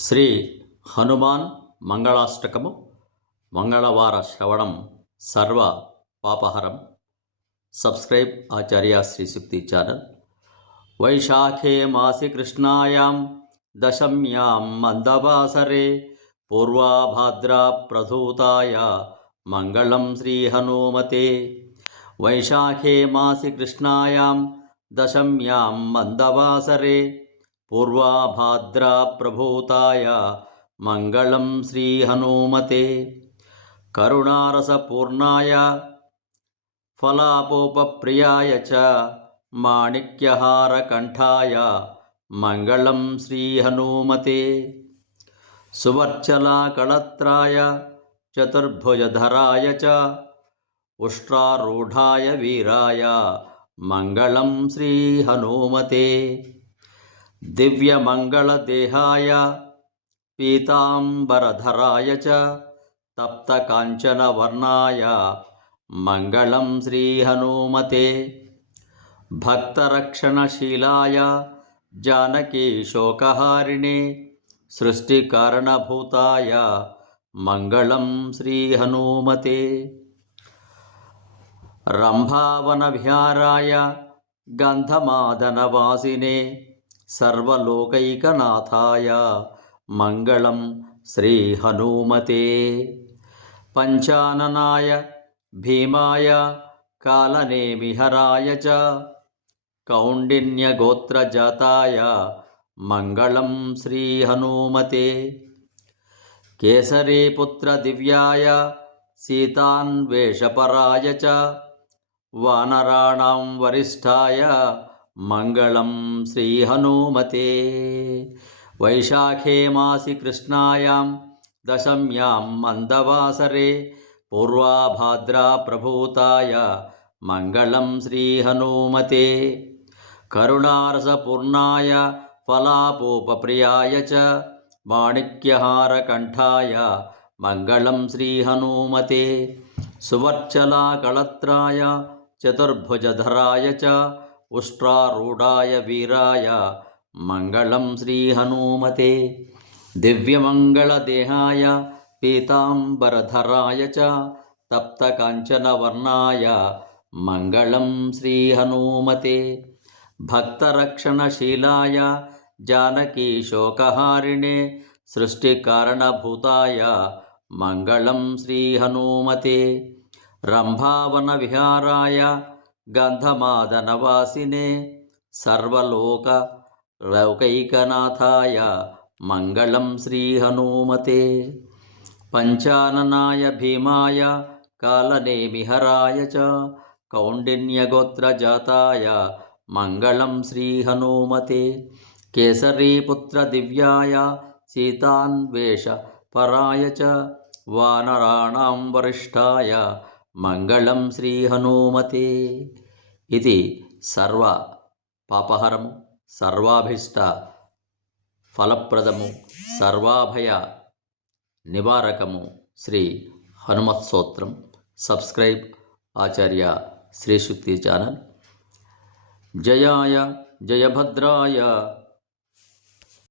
శ్రీ హనుమాన్ మంగళాష్టకము మంగళవార శ్రవణం సర్వ పాపహరం. Subscribe Acharya Srishakti channel. వైశాఖే మాసి కృష్ణాయాం దశమ్యాం మందవాసరే పూర్వాభాద్రా ప్రధూతాయ మంగళం శ్రీ హనుమతే. వైశాఖే మాసి కృష్ణాయాం దశమ్యాం మందవాసరే పూర్వాభాద్రాప్రభూతాయ మంగళం శ్రీ హనుమతే కరుణారసపూర్ణాయ ఫలాపోపప్రియాయ చ మాణిక్యహారకంఠాయ మంగళం శ్రీ హనుమతే సువర్చలాకళత్రాయ చతుర్భుజధరాయ చ ఉష్ట్రారూఢాయ వీరాయ మంగళం శ్రీ హనుమతే దివ్యమంగళదేహాయ పీతాంబరధరాయ చ తప్తకాంచనవర్ణాయ మంగళం శ్రీహనుమతే భక్తరక్షణశీలాయ జానకీశోకహారిణే సృష్టికారణభూతాయ మంగళం శ్రీహనుమతే రంభావనవిహారాయ గంధమాదనవాసినే సర్వలోకైకనాథాయ. మంగళం శ్రీ హనుమతే పంచాననాయ భీమాయ కాలనేమిహరాయ చ. కౌండిన్యగోత్రజాతాయ మంగళం శ్రీ హనుమతే కేసరీపుత్రదివ్యాయ సీతాన్వేషపరాయ చ. వానరాణాం వరిష్ఠాయ మంగళం శ్రీహనుమతే. వైశాఖే మాసి కృష్ణాయాం దశమ్యాం మందవాసరే. పూర్వాభాద్రా ప్రభూతాయ మంగళం శ్రీహనుమతే. కరుణారసపూర్ణాయ ఫలాపోపప్రియాయ చ మాణిక్యహారకంఠాయ మంగళం శ్రీహనుమతే. సువర్చలాకళత్రాయ చతుర్భుజధరాయ చ ఉష్ట్రారూఢాయ వీరాయ మంగళం శ్రీహనుమతే. దివ్యమంగళదేహాయ పీతాంబరధరాయ చ తప్తకాంచనవర్ణాయ మంగళం శ్రీహనుమతే. భక్తరక్షణశీలాయ జానకీశోకహారిణే సృష్టికారణభూతాయ మంగళం శ్రీహనుమతే. రంభావనవిహారాయ గంధమాదనవాసినే సర్వలోక లౌకైకనాథాయ మంగళం శ్రీహనుమతే. పంచాననాయ భీమాయ కాలనేమిహరాయ చ కౌండిన్యగోత్రజాతాయ మంగళం శ్రీహనుమతే. కేసరీపుత్రదివ్యాయ సీతాన్వేష పరాయ చ వానరాణాం వరిష్టాయ మంగళం శ్రీ హనుమతే ఇది సర్వ పాపహరము సర్వాభిష్ట ఫలప్రదము సర్వాభయ నివారకము శ్రీ హనుమత్ స్తోత్రం సబ్స్క్రైబ్ ఆచార్య శ్రీశుక్తి ఛానల్. జయాయ జయభద్రాయ.